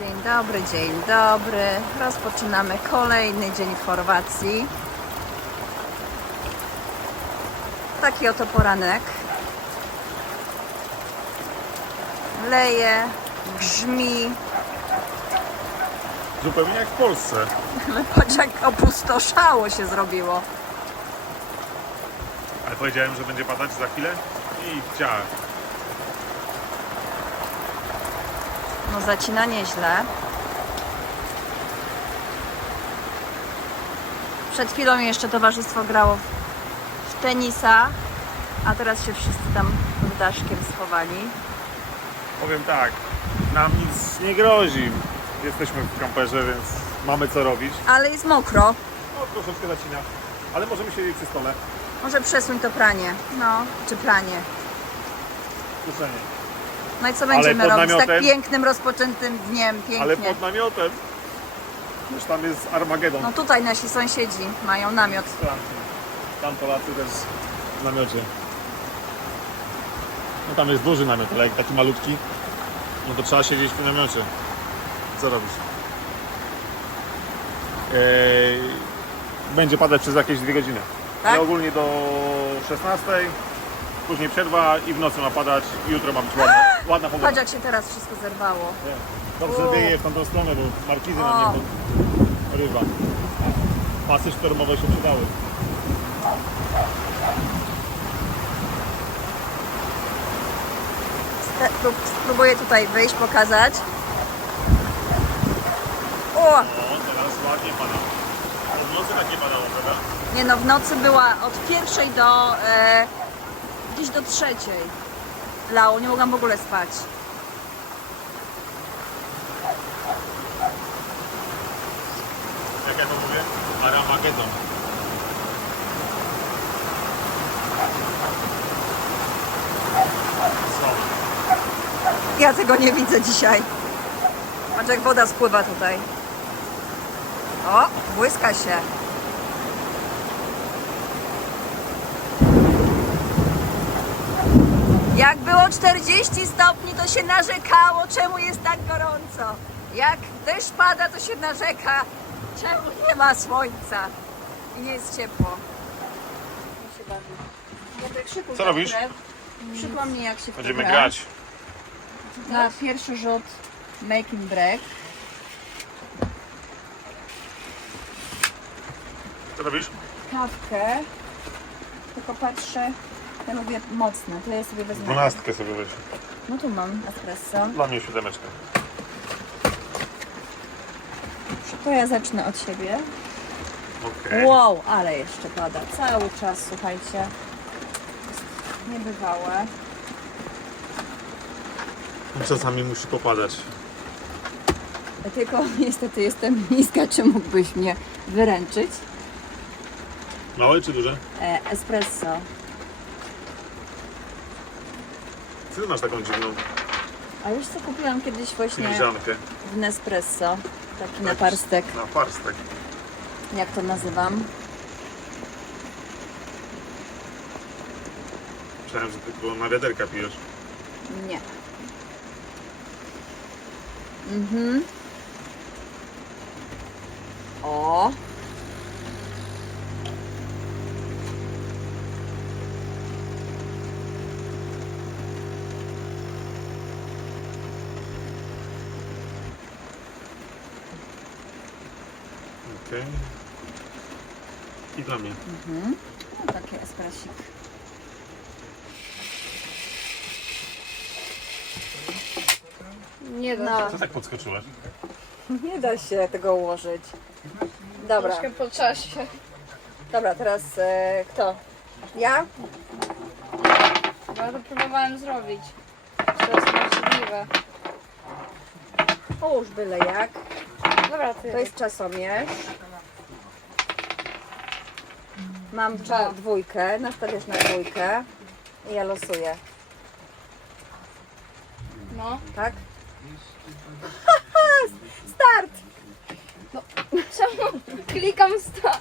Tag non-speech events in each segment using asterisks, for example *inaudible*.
Dzień dobry, dzień dobry. Rozpoczynamy kolejny dzień w Chorwacji. Taki oto poranek. Leje, grzmi. Zupełnie jak w Polsce. *laughs* Patrz jak opustoszało się zrobiło. Ale powiedziałem, że będzie padać za chwilę i chciałem. No zacina nieźle. Przed chwilą jeszcze towarzystwo grało w, tenisa, a teraz się wszyscy tam pod daszkiem schowali. Powiem tak, nam nic nie grozi. Jesteśmy w kamperze, więc mamy co robić. Ale jest mokro. No troszeczkę zacina, ale możemy siedzieć przy stole. Może przesuń to pranie. No, czy pranie. Kuszenie. No i co będziemy robić z tak namiotem? pięknym, rozpoczętym dniem? Pięknie. Ale pod namiotem. Już tam jest Armagedon. No tutaj nasi sąsiedzi mają namiot. Tam, tam Polacy też w namiocie. No tam jest duży namiot, ale jak taki malutki, no to trzeba siedzieć w tym namiocie. Co robisz? Eee, będzie padać przez jakieś dwie godziny. Tak? Ale ogólnie do 16, później przerwa i w nocy ma padać. Jutro ma być ładna, *gasps* ładna pogoda. Patrz jak się teraz wszystko zerwało. Nie. Dobrze O. wieje w tamtą stronę, bo markizy O. na mnie porywa. Pasy sztormowe się przydały. Spróbuję tutaj wyjść, pokazać. O! O, teraz ładnie pada. W nocy tak nie padało, prawda? Nie no, w nocy była od pierwszej do e, gdzieś do trzeciej. Lało, nie mogłam w ogóle spać. Jak ja to mówię? Armagedon. Słabo. Ja tego nie widzę dzisiaj. Patrz jak woda spływa tutaj. O, błyska się. Jak było 40 stopni, to się narzekało, czemu jest tak gorąco. Jak deszcz pada, to się narzeka, czemu nie ma słońca i nie jest ciepło. Ja się bawię. Ja tak szykuj Co robisz? krew. Przykłam mnie jak się Będziemy gra. grać. Na pierwszy rzut making break. Co robisz? Kawkę. Tylko patrzę. Ja lubię mocne, to ja sobie wezmę. Dwunastkę sobie weź. No tu mam espresso. Dla mnie siódemeczkę. To ja zacznę od siebie. Okej. Wow, ale jeszcze pada. Cały czas, słuchajcie. Jest niebywałe. Czasami musi popadać. Tylko *laughs* niestety jestem niska, czy mógłbyś mnie wyręczyć? Małe czy duże? E, espresso. Ty masz taką dziwną A już co kupiłam kiedyś właśnie filiżankę. w Nespresso. Taki naparstek. Na parstek. Jak to nazywam? Myślałem, że tylko na wiaderka pijesz. Nie. Mhm. O. I dla mnie. Mhm. No, taki espresik. Nie da No, Co tak podskoczyłeś? nie da się tego ułożyć. Dobra, Troszkę po czasie. dobra, teraz e, kto? Ja? Bo ja to próbowałem zrobić. To jest możliwe? Połóż byle jak. Dobra, ty. To jest czasomierz. Mam dwa, dwójkę, nastawiasz na dwójkę i ja losuję, No. tak? *laughs* Start! *laughs* Czemu klikam sta...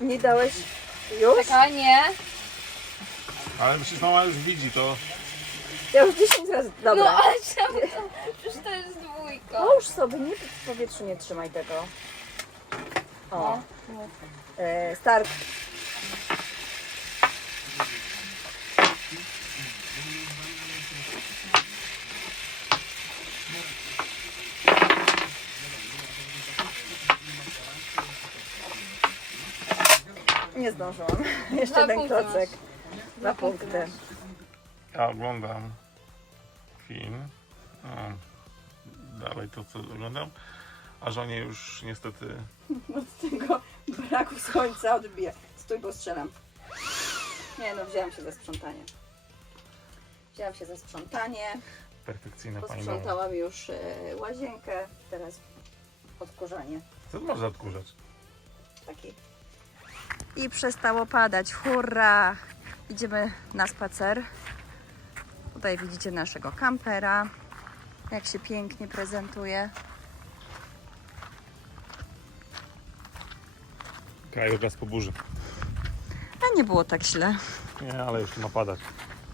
Nie dałeś już? Czekaj, nie. Ale myślisz, mama już widzi to. Ja już 10 razy. No Dobra. ale czemu to? Przecież to jest dwójka. Połóż sobie, nie w powietrzu nie trzymaj tego. O. E, start. Nie zdążyłam. *laughs* Jeszcze Dwa jeden punkty klocek. Dwa punkty. Ja oglądam film. No, dalej to, co oglądam. A żonie już niestety *laughs* Od tego braku słońca odbiję. Stój, bo strzelam. Nie no, wzięłam się za sprzątanie. Wzięłam się za sprzątanie. perfekcyjna pani domu. Posprzątałam już e, łazienkę. Teraz odkurzanie. Co to można odkurzać? Taki. I przestało padać. Hurra! Idziemy na spacer. Tutaj widzicie naszego kampera. Jak się pięknie prezentuje. Krajobraz po burzy. A nie było tak źle, Nie, ale już ma padać,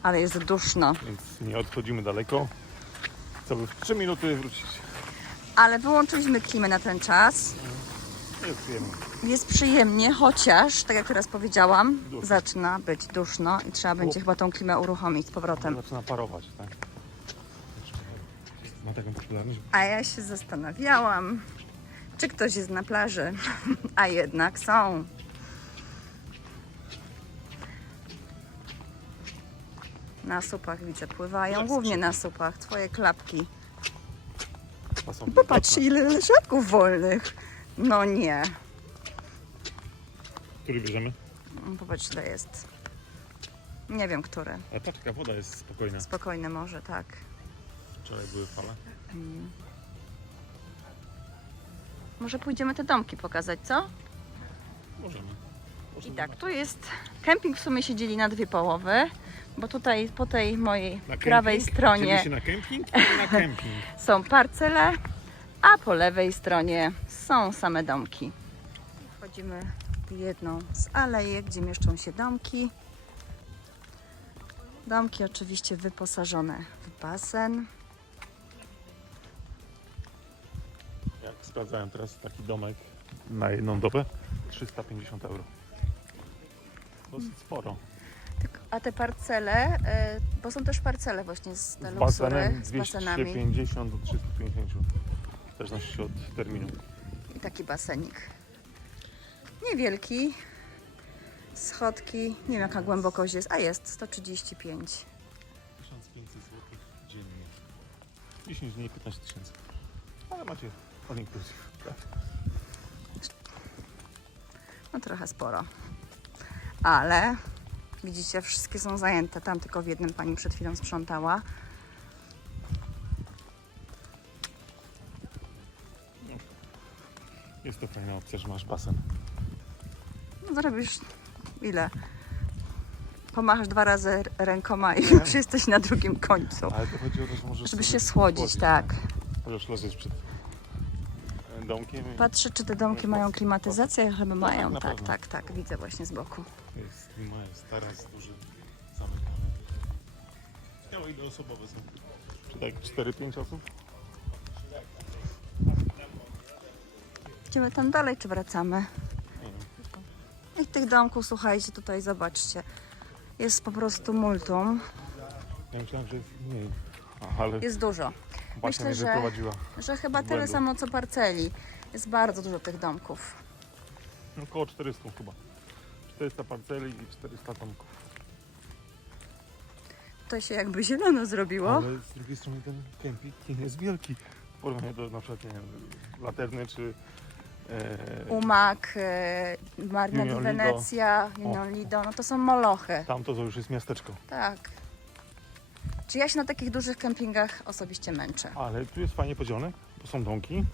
ale jest duszno. więc nie odchodzimy daleko. Co by w 3 minuty wrócić. Ale wyłączyliśmy klimę na ten czas. Jest przyjemnie. Jest przyjemnie, chociaż, tak jak teraz powiedziałam, Duszno. zaczyna być duszno i trzeba będzie chyba tą klimę uruchomić z powrotem. Zaczyna parować, tak? Ma taką popularność. A ja się zastanawiałam, czy ktoś jest na plaży. *laughs* A jednak są. Na supach widzę pływają, głównie na supach. Twoje klapki. Pasą Popatrz ile leżaków wolnych. No nie. Który bierzemy? Popatrz ile jest. Nie wiem, który. Ale patrz, jaka woda jest spokojna. Spokojne morze, tak. Wczoraj były fale. Może pójdziemy te domki pokazać, co? Możemy. I Możemy tak, na- tu jest. Kemping w sumie się dzieli na dwie połowy, bo tutaj po tej mojej na prawej kemping? stronie się na kemping na *laughs* kemping? są parcele, a po lewej stronie są same domki. Wchodzimy w jedną z alejek, gdzie mieszczą się domki. Domki oczywiście wyposażone w basen. Sprawdzałem teraz taki domek na jedną dobę, 350 euro. Dosyć sporo. Tak, A te parcele, y, bo są też parcele właśnie z te Z luksury, basenem z basenami. 250 do 350. W zależności od terminu. I taki basenik. Niewielki. Schodki. Nie wiem jaka głębokość jest. A jest 135. 1500 zł dziennie. 10 dni 15 tysięcy. Ale macie all inclusive. Tak. No trochę sporo. Ale widzicie, wszystkie są zajęte. Tam tylko w jednym pani przed chwilą sprzątała. Jest to fajna opcja, że masz basen. No, zrobisz ile? Pomachasz dwa razy rękoma i już jesteś na drugim końcu. Ale to chodzi o to, że możesz Żeby sobie się słodzić, tak. Możesz leżeć przed domkiem i Patrzę, czy te domki mają klimatyzację. Chyba mają. na Tak, pewno. tak, tak. Widzę właśnie z boku. jest, jest taras duży, zamykany. No ile osobowe są? Czy tak 4-5 osób? Idziemy tam dalej, czy wracamy? Nie wiem. I tych domków, słuchajcie, tutaj zobaczcie. Jest po prostu multum. Ja myślałem, że jest mniej. A, ale Jest dużo. Basia myślę, mnie że- wyprowadziła. Że chyba tyle Błędu. samo co parceli. Jest bardzo dużo tych domków. Około 400 chyba. 400 parceli i 400 domków. To się jakby zielono zrobiło. Ale z drugiej strony ten kemping nie jest wielki. W porównaniu do na przykład, nie wiem, Laterny czy... E, Umak, e, Marina di Lido. Wenecja, Lido, no to są molochy. tam to już jest miasteczko. Tak. Czy ja się na takich dużych kempingach osobiście męczę? Ale tu jest fajnie podzielone, bo są domki,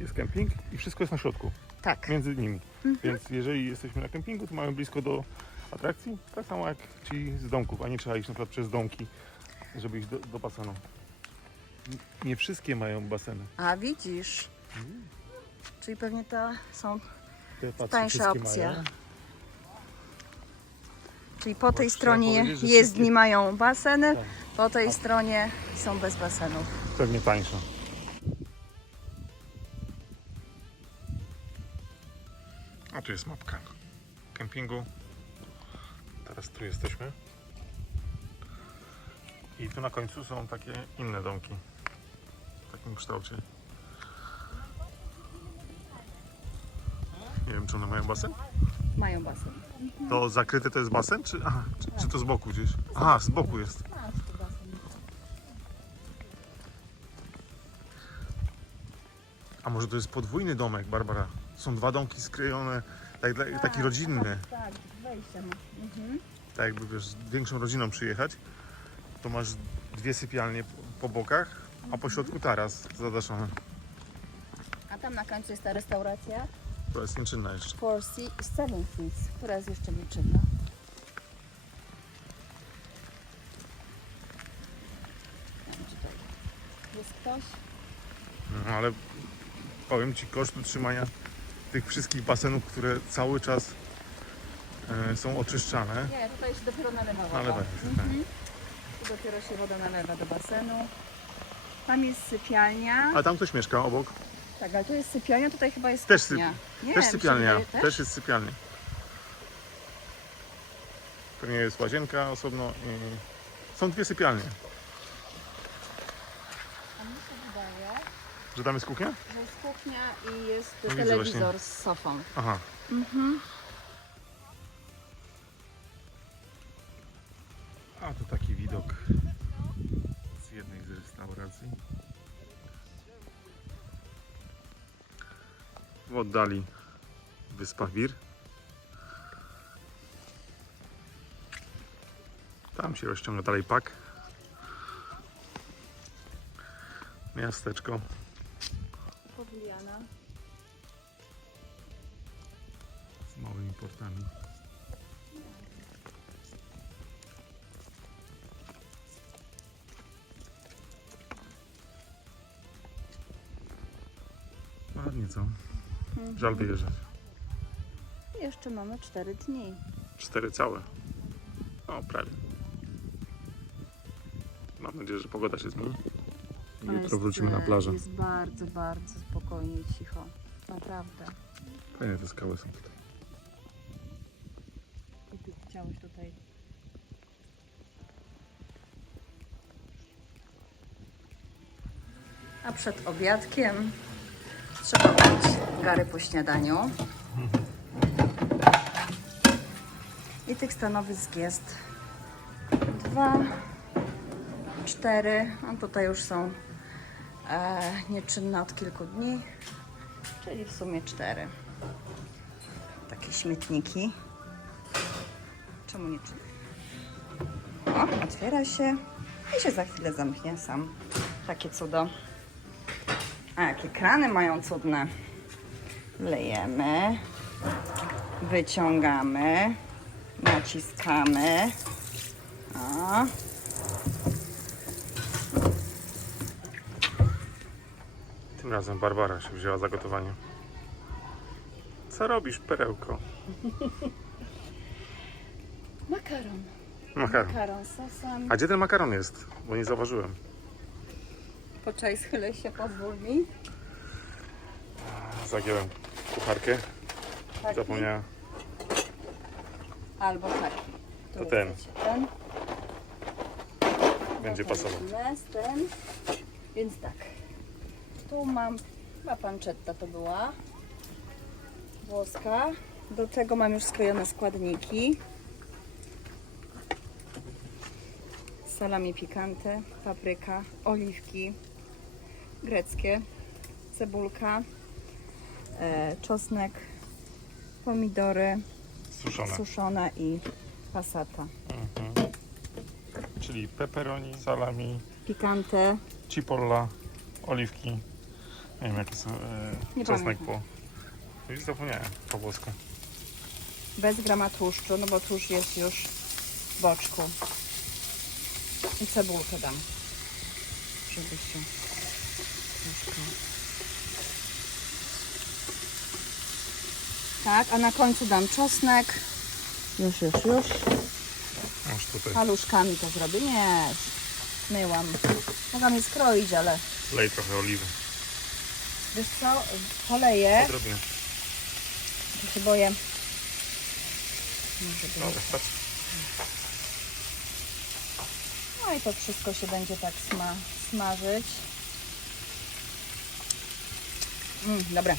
jest kemping i wszystko jest na środku, Tak. między nimi. Mhm. Więc jeżeli jesteśmy na kempingu, to mamy blisko do atrakcji, tak samo jak ci z domków, a nie trzeba iść na przykład przez domki, żeby iść do, do basenu. Nie wszystkie mają baseny. A widzisz. Czyli pewnie to są. Te patrzę, wszystkie opcja. Mają. Czyli po tej stronie powiedzieć, że jezdni wszystkie- mają baseny, Tak. Po tej stronie są bez basenów. Pewnie tańsze. A tu jest mapka kempingu. Teraz tu jesteśmy. I tu na końcu są takie inne domki. W takim kształcie. Nie wiem, czy one mają basen? Mają basen. To zakryte to jest basen? Czy, aha, czy, czy to z boku gdzieś? Aha, z boku jest. A może to jest podwójny domek, Barbara? Są dwa domki sklejone, tak, dla- taki rodzinny. Tak, wejście ma. Mhm. Tak jakby wiesz, z większą rodziną przyjechać, to masz dwie sypialnie po, po bokach, a po środku taras zadaszony. A tam na końcu jest ta restauracja To jest nieczynna jeszcze. Four Sea Seven Seas, która jest jeszcze nieczynna. Jest ktoś? No, ale powiem Ci, koszt utrzymania tych wszystkich basenów, które cały czas e, są oczyszczane. Nie, tutaj się dopiero nalewa woda. Nalewa się, Mhm. Tu dopiero się woda nalewa do basenu. Tam jest sypialnia. A tam ktoś mieszka obok? Tak, ale tu jest sypialnia, tutaj chyba jest Też, syp, kuchnia. Nie, też sypialnia, wydaje, też? też jest sypialnia. To nie jest łazienka osobno i są dwie sypialnie. A mi się wydaje, Że tam jest kuchnia? że jest kuchnia i jest widzę telewizor z sofą. Aha. Mhm. Oddali wyspa Wir. Tam się rozciąga dalej pak. Miasteczko. Powijana. z małymi portami. Ładnie co? Żal wyjeżdżać. Jeszcze mamy 4 dni. Cztery całe. O, prawie. Mam nadzieję, że pogoda się zmieni. I jutro Jest, wrócimy na e, plażę. Jest bardzo, bardzo spokojnie i cicho. Naprawdę. Fajne te skały są tutaj. I ty chciałeś tutaj. A przed obiadkiem trzeba gary po śniadaniu. I tych stanowisk jest dwa, cztery. A tutaj już są e, nieczynne od kilku dni, czyli w sumie cztery. Takie śmietniki. Czemu nie? O, otwiera się i się za chwilę zamknie sam. Takie cudo. A jakie krany mają cudne. Lejemy, wyciągamy, naciskamy. O. Tym razem Barbara się wzięła za gotowanie. Co robisz, perełko? *laughs* Makaron. Makaron. Makaron z sosem. A gdzie ten makaron jest? Bo nie zauważyłem. Poczekaj, schylę się, pozwól mi. Zagiąłem kucharkę. Taki. Zapomniała. Albo taki. To ten. ten. Będzie Potem pasował. Jest ten. Więc tak. Tu mam chyba pancetta to była. Włoska. Do tego mam już skrojone składniki. Salami pikante, papryka, oliwki greckie, cebulka, czosnek, pomidory Suszone. suszone i pasata. Mhm. Czyli pepperoni, salami, Pikante, cipolla, oliwki. Nie wiem jakie są. E, Nie czosnek po. Już zapomniałem po włosku. bez grama tłuszczu, no bo tłuszcz jest już w boczku. I cebulkę dam, żeby się troszkę... Tak, a na końcu dam czosnek. Już, już, już. Masz tutaj. Paluszkami to zrobię. Nie, myłam. Mogłam je skroić, ale Lej trochę oliwy. wiesz co, poleję, Odrobinę. się boję. Starczy. No i to wszystko się będzie tak sma smażyć. Mm, dobra.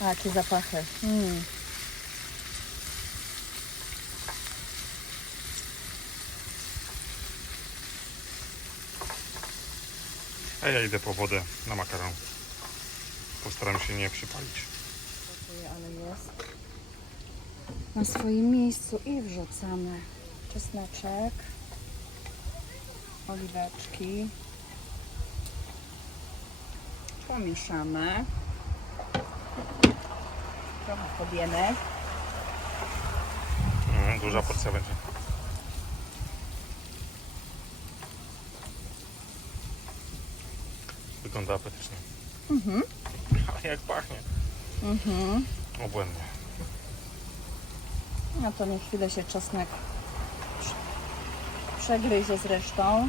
A, jakie zapachy. Mm. A ja idę po wodę na makaron. Postaram się nie przypalić. Ale jest na swoim miejscu i wrzucamy czesnaczek, oliweczki, pomieszamy, trochę podjemy. Mm, duża porcja będzie. Wygląda apetycznie. Mhm. A *laughs* jak pachnie. Mhm. Obłędnie. No to niech chwilę się czosnek prze- przegryzie z resztą,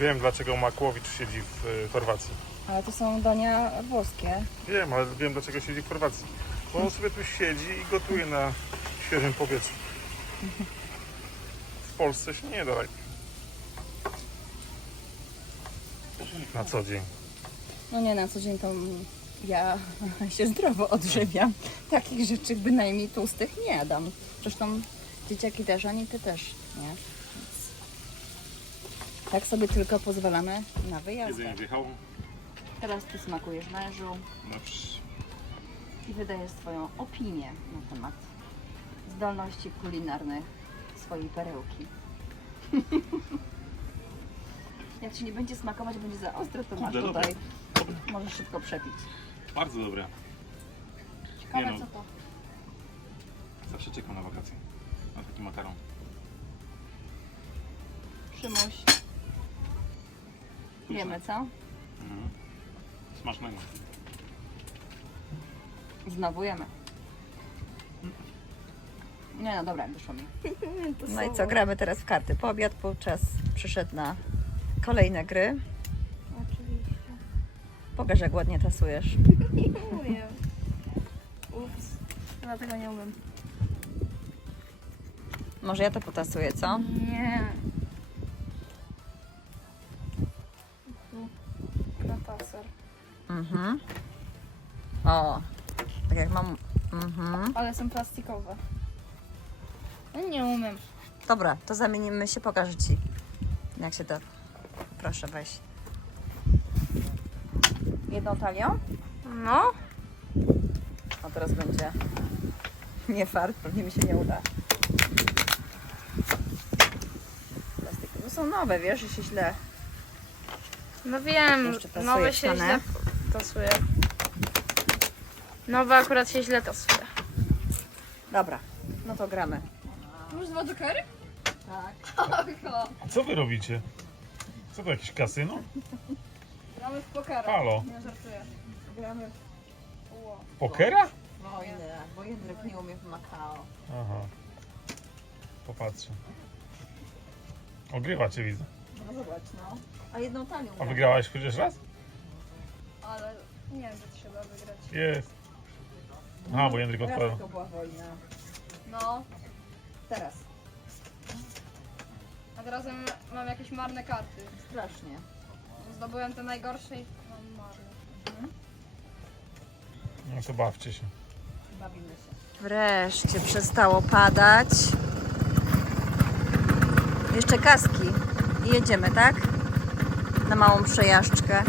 Wiem dlaczego Makłowicz siedzi w y, Chorwacji. Ale to są dania włoskie. Wiem, ale wiem dlaczego siedzi w Chorwacji. Bo on sobie tu siedzi i gotuje na świeżym powietrzu. W Polsce się nie da. tak. Na co dzień. No nie, na co dzień to ja *laughs* się zdrowo odżywiam. Takich rzeczy bynajmniej tłustych nie jadam. Zresztą dzieciaki też, ani ty też, nie? Więc tak sobie tylko pozwalamy na wyjazdy. wjechał. Teraz ty smakujesz mężu No, psz, i wydajesz swoją opinię na temat zdolności kulinarnych swojej perełki. *laughs* Jak ci nie będzie smakować, będzie za ostre, to masz Kurde, dobre. tutaj. Możesz szybko przepić. bardzo dobre. Ciekawe Nie no. co to. Zawsze czekam na wakacje. Na taki makaron. Szymuś. Wiemy co? Mhm. Smacznego. Znowu jemy. Nie no dobra, wyszło mi. *laughs* To No i co, gramy teraz w karty. Po obiad, po czas przyszedł na kolejne gry. Oczywiście. Pokaż jak ładnie tasujesz. *laughs* Nie umiem. Ups. Dlatego nie umiem. Może ja to potasuję, co? Nie. Są plastikowe. No nie umiem. Dobra, to zamienimy się, pokażę Ci jak się to... Proszę, weź. Jedną talią? No. O, teraz będzie *laughs* nie fart, pewnie mi się nie uda. Plastiki. To są nowe, wiesz, i się źle... No wiem, Jeszcze nowe się ścianę. źle tasuje. Nowe akurat się źle tasuje. Dobra, no to gramy. Już dwa jokery? Tak. A *laughs* co wy robicie? Co to jakieś kasyno? Gramy w pokera. Halo. Nie żartuję. Gramy Ło. Pokera? wojnę, bo Jędrek nie umie w Makao. Aha. Popatrzę. Ogrywacie widzę. No zobacz, no. A jedną talią. A wygrałaś chociaż raz? Ale nie wiem, że trzeba wygrać. Jest. Aha, bo Jędryk Raz tylko była wojna. No. Teraz. A teraz mam, mam jakieś marne karty. Strasznie. Zdobyłem te najgorsze i mam marne. No to bawcie się. Bawimy się. Wreszcie przestało padać. Jeszcze kaski. I jedziemy, tak? Na małą przejażdżkę.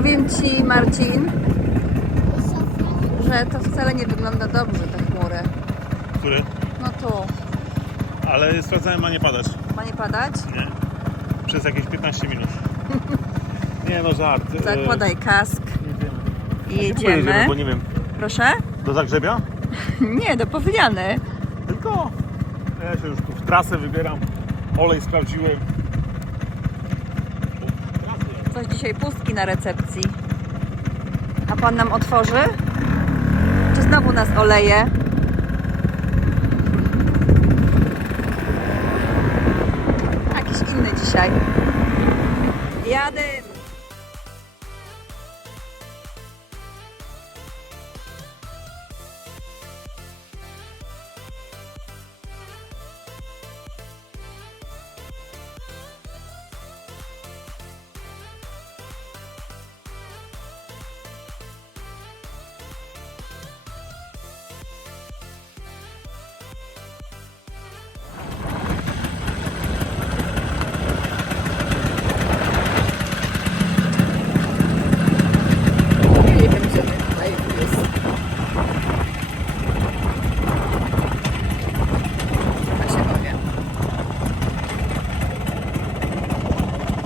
Powiem Ci, Marcin, że to wcale nie wygląda dobrze, te chmury. Które? No tu. Ale sprawdzałem, ma nie padać. Ma nie padać? Nie. Przez jakieś 15 minut. *laughs* Nie no, żart. E, Zakładaj kask i Jedziemy. jedziemy. Bo nie wiem. Proszę? Do Zagrzebia? *laughs* Nie, do Powiany. Tylko. Ja się już tu w trasę wybieram. Olej sprawdziłem. Coś dzisiaj pustki na recepcji. A pan nam otworzy? Czy znowu nas oleje? Jakiś inny dzisiaj. Jadę.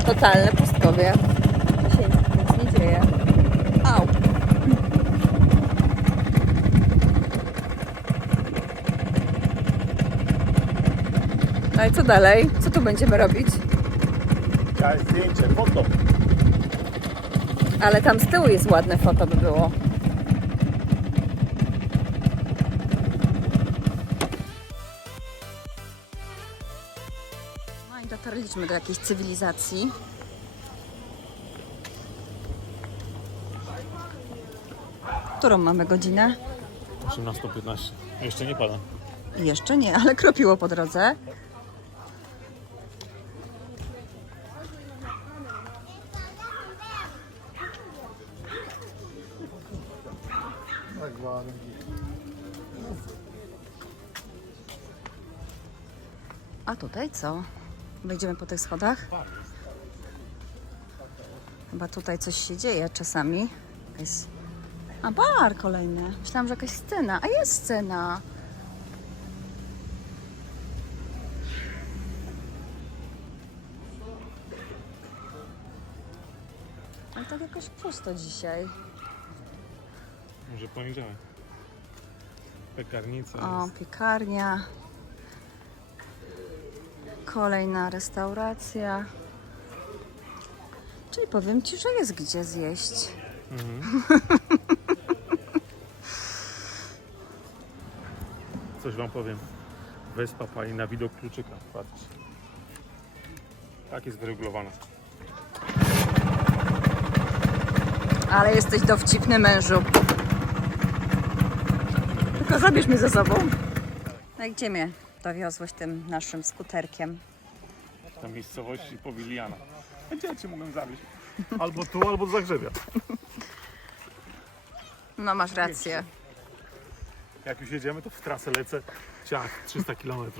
Totalne pustkowie. Dzisiaj nic nie dzieje. Au. No i co dalej? Co tu będziemy robić? Chciałem zdjęcie, foto. Ale tam z tyłu jest ładne foto by było. Dotarliśmy do jakiejś cywilizacji. Którą mamy godzinę? 18.15. Jeszcze nie pada. Jeszcze nie, ale kropiło po drodze. A tutaj co? Wejdziemy po tych schodach? Chyba tutaj coś się dzieje czasami. Jest... A bar kolejny. Myślałam, że jakaś scena. A jest scena. Ale tak jakoś pusto dzisiaj. Może poniedziałek. Pekarnica O, jest. piekarnia. Kolejna restauracja. Czyli powiem Ci, że jest gdzie zjeść. Mhm. Coś wam powiem. Wyspa pani na widok kluczyka. Patrzcie. Tak jest wyregulowana. Ale jesteś dowcipny mężu. Tylko zabierz mnie ze sobą. No i gdzie mnie dowiozłeś tym naszym skuterkiem? Ta miejscowości Powiliana. A gdzie ja cię mogłem zawieźć? Albo tu, albo do Zagrzebia. No masz rację. Jak już jedziemy, to w trasę lecę. Ciach, 300 km.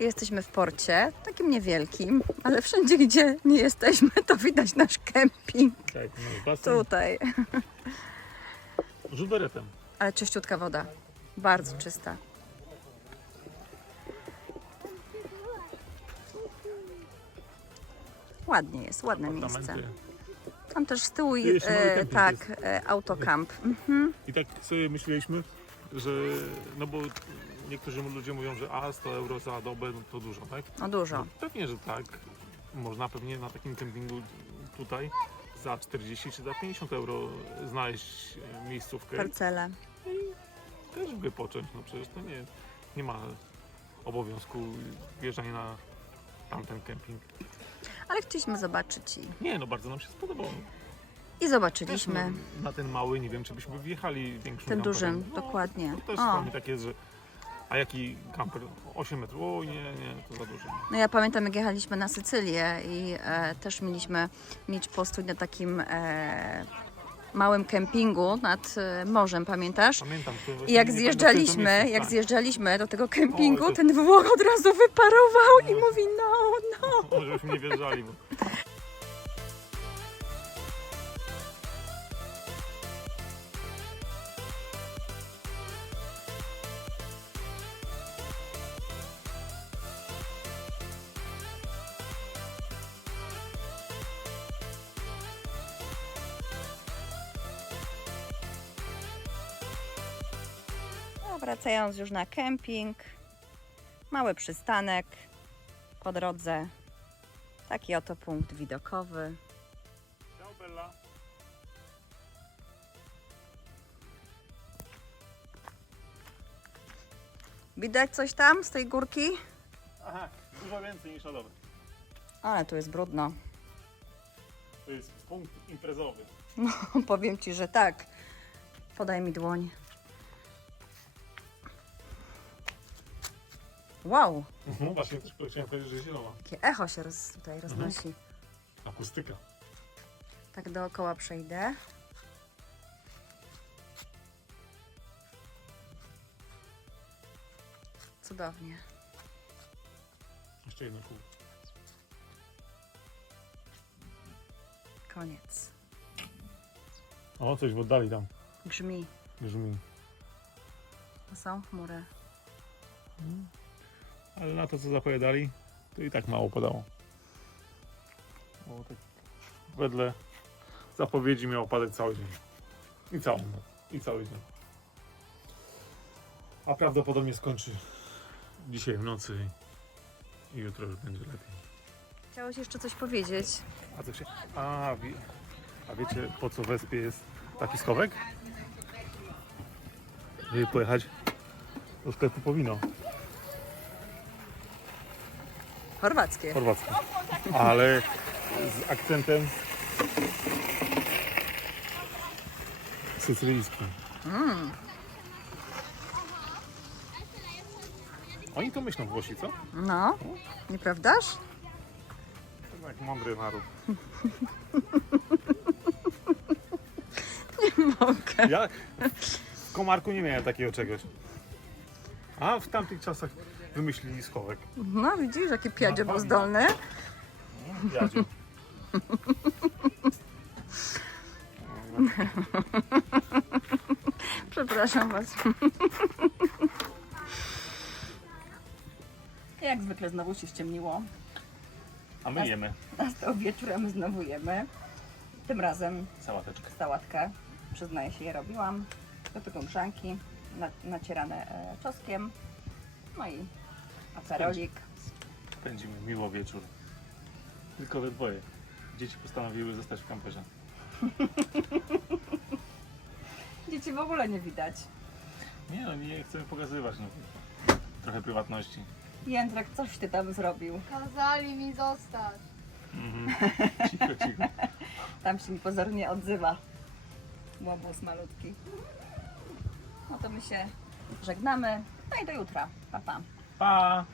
Jesteśmy w porcie, takim niewielkim, ale wszędzie, gdzie nie jesteśmy, to widać nasz kemping. Tak, no, basen. Tutaj. Rzut beretem. Ale czyściutka woda. Bardzo czysta. Ładnie jest, ładne miejsce. Tam też z tyłu Tu jeszcze mały e, kemping tak, jest. e, autokamp. Mhm. I tak sobie myśleliśmy, że no bo niektórzy ludzie mówią, że a 100 euro za dobę no to dużo, tak? No dużo. No, pewnie, że tak. Można pewnie na takim kempingu tutaj za 40 czy za 50 euro znaleźć e, miejscówkę i Parcele. też wypocząć. No przecież to nie, nie ma obowiązku wjeżdżania na tamten kemping. Ale chcieliśmy zobaczyć i, Nie, no bardzo nam się spodobało. i zobaczyliśmy. na ten mały nie wiem, czy byśmy wjechali większym Ten dużym, kamperem. No, dokładnie. To też O. czasami tak jest, że a jaki kamper? 8 metrów? O nie, nie, to za dużo. No ja pamiętam, jak jechaliśmy na Sycylię i e, też mieliśmy mieć postój na takim e, małym kempingu nad e, morzem, pamiętasz? Pamiętam. to I właśnie jak nie pamiętam, zjeżdżaliśmy, to jak tak. zjeżdżaliśmy do tego kempingu, to- ten Włoch od razu wyparował i mówi no, no. O, żebyśmy nie wjeżdżali, bo wracając już na kemping, Mały przystanek po drodze. Taki oto punkt widokowy. Ciao Bella. Widać coś tam z tej górki? Aha, dużo więcej niż na dole. Ale tu jest brudno. To jest punkt imprezowy. *laughs* Powiem ci, że tak. Podaj mi dłoń. Wow, No właśnie, też chciałem powiedzieć, że zielona. jakie echo się roz, tutaj roznosi. Akustyka. Tak dookoła przejdę. Cudownie. Jeszcze jedno kół. Koniec. O, coś w oddali tam Grzmi. brzmi. To są chmury. Ale na to, co zapowiadali, to i tak mało podało. Bo tak wedle zapowiedzi miał padać cały dzień. I całą noc. I cały dzień. A prawdopodobnie skończy dzisiaj w nocy i jutro już będzie lepiej. Chciałeś jeszcze coś powiedzieć? A co się... A, wie... A wiecie po co w Wespie jest taki schowek? Żeby pojechać do sklepu po wino. Chorwackie. chorwackie. Ale z akcentem sycylijskim. Oni to myślą Włosi, co? No, nieprawdaż? To jak mądry naród. *laughs* Mogę. Ja w Komarku nie miałem takiego czegoś. A w tamtych czasach wymyślili schowek. No widzisz, jaki piadzie był zdolny. Jadziu. *laughs* Przepraszam was. Jak zwykle znowu się ściemniło. A my jemy Nastał wieczór, a my znowu jemy. Tym razem sałateczkę. sałatkę. Przyznaję się, je robiłam. Do tego grzanki na, nacierane e, czosnkiem. No i aperolik. Spędzimy miło wieczór. Tylko we dwoje. Dzieci postanowiły zostać w kamperze. *laughs* Dzieci w ogóle nie widać. Nie no, nie chcemy pokazywać. No. Trochę prywatności. Jędrek, coś ty tam zrobił. Kazali mi zostać. Mhm. *laughs* Cicho, cicho. Tam się mi pozornie odzywa. Łobuz malutki. No to my się żegnamy. No i do jutra. Pa, pa. Pa!